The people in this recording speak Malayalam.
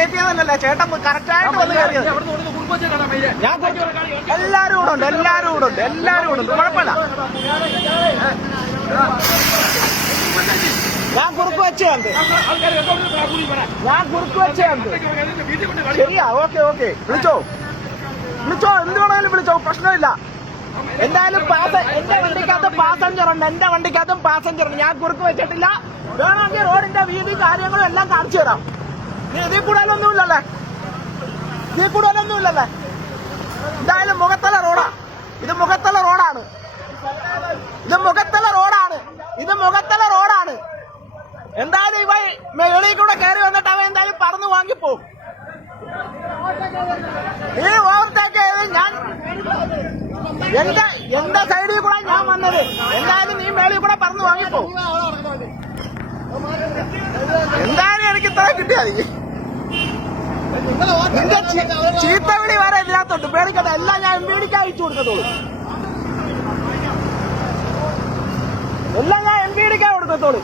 കയറ്റിയതല്ലേ ചേട്ടൻ കറക്റ്റായിട്ട് വന്ന് കയറിയത്. എല്ലാരും കൂടെ ഉണ്ട്, കുഴപ്പമില്ല. ഞാൻ കുറുക്ക് വെച്ചുണ്ട്, ശരിയാ. ഓക്കെ വിളിച്ചോ, എന്ത് വേണമെങ്കിലും വിളിച്ചോ, പ്രശ്നമില്ല. എന്തായാലും എന്റെ വണ്ടിക്കകത്തും പാസഞ്ചർ ഉണ്ട്. ഞാൻ കുറുക്ക് വെച്ചിട്ടില്ല. വേണമെങ്കിൽ റോഡിന്റെ വീതി കാര്യങ്ങളും എല്ലാം കാണിച്ചു തരാം. ഇതിൽ കൂടുതലൊന്നുമില്ലല്ലേ. എന്തായാലും മുഖത്തല റോഡാ ഇത്, മുഖത്തല റോഡാണ്. എന്തായാലും ഇവ വെളിയിൽ കൂടെ കയറി വന്നിട്ട് അവൻ എന്തായാലും പറന്ന് വാങ്ങിപ്പോവും. ഈ ഓവർടേക്ക് ചെയ്ത് ഞാൻ എന്റെ സൈഡിൽ കൂടെ ഞാൻ വന്നത്. എന്തായാലും നീ മേളിൽ കൂടെ പറന്ന് വാങ്ങിപ്പോവും. എന്തായാലും എനിക്ക് ഇത്ര കിട്ടിയാ മതി. നിന്റെ ചീത്തവിളി വരെ ഇതിനകത്തുണ്ട്, പേടിക്കട്ടെ. എല്ലാം ഞാൻ MVDക്ക് അയച്ചു കൊടുക്കത്തുള്ളൂ. എല്ലാം ഞാൻ MVDക്ക് കൊടുക്കത്തുള്ളൂ.